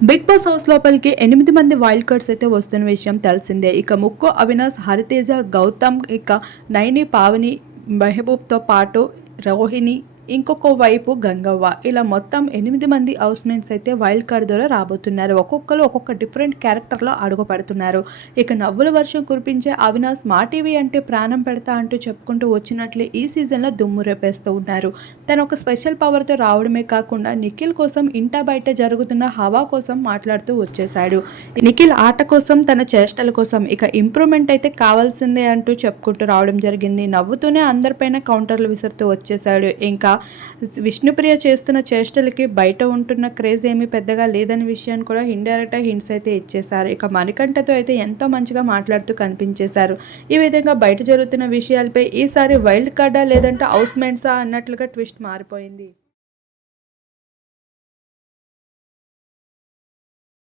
Big boss house లోపలికి 8 మంది wild cards అయితే వస్తున్న విషయం తెలిసిందే. ఇక ముక్కు అవినాష్, హరితేజ, గౌతమ్, ఇక నైని, పావని, మెహబూబ్‌తో పాటు రోహిణి, ఇంకొక వైపు గంగవ్వ. ఇలా మొత్తం 8 మంది హౌస్‌మేట్స్ అయితే వైల్డ్ కార్డ్ ద్వారా రాబోతున్నారు. ఒక్కొక్కరు ఒక్కొక్క డిఫరెంట్ క్యారెక్టర్‌లో అడుగుపెడుతున్నారు. ఇక నవ్వుల వర్షం కురిపించే అవినాష్ మా టీవీ అంటే ప్రాణం పెడతా అంటూ చెప్పుకుంటూ వచ్చినట్లే ఈ సీజన్‌లో దుమ్ము రేపేస్తూ ఉన్నారు. తను ఒక స్పెషల్ పవర్‌తో రావడమే కాకుండా నిఖిల్ కోసం ఇంటా బయట జరుగుతున్న హవా కోసం మాట్లాడుతూ వచ్చేశాడు. నిఖిల్ ఆట కోసం, తన చేష్టల కోసం ఇక ఇంప్రూవ్‌మెంట్ అయితే కావాల్సిందే అంటూ చెప్పుకుంటూ రావడం జరిగింది. నవ్వుతూనే అందరిపైన కౌంటర్లు విసురుతూ వచ్చేశాడు. ఇంకా విష్ణుప్రియ చేస్తున్న చేష్టలకి బయట ఉంటున్న క్రేజ్ ఏమీ పెద్దగా లేదనే విషయాన్ని కూడా ఇండైరెక్ట్‌గా హింట్స్ అయితే ఇచ్చేశారు. ఇక మణికంఠతో అయితే ఎంతో మంచిగా మాట్లాడుతూ కనిపించేశారు. ఈ విధంగా బయట జరుగుతున్న విషయాలపై ఈసారి వైల్డ్ కార్డా లేదంటే హౌస్‌మేట్సా అన్నట్లుగా ట్విస్ట్ మారిపోయింది.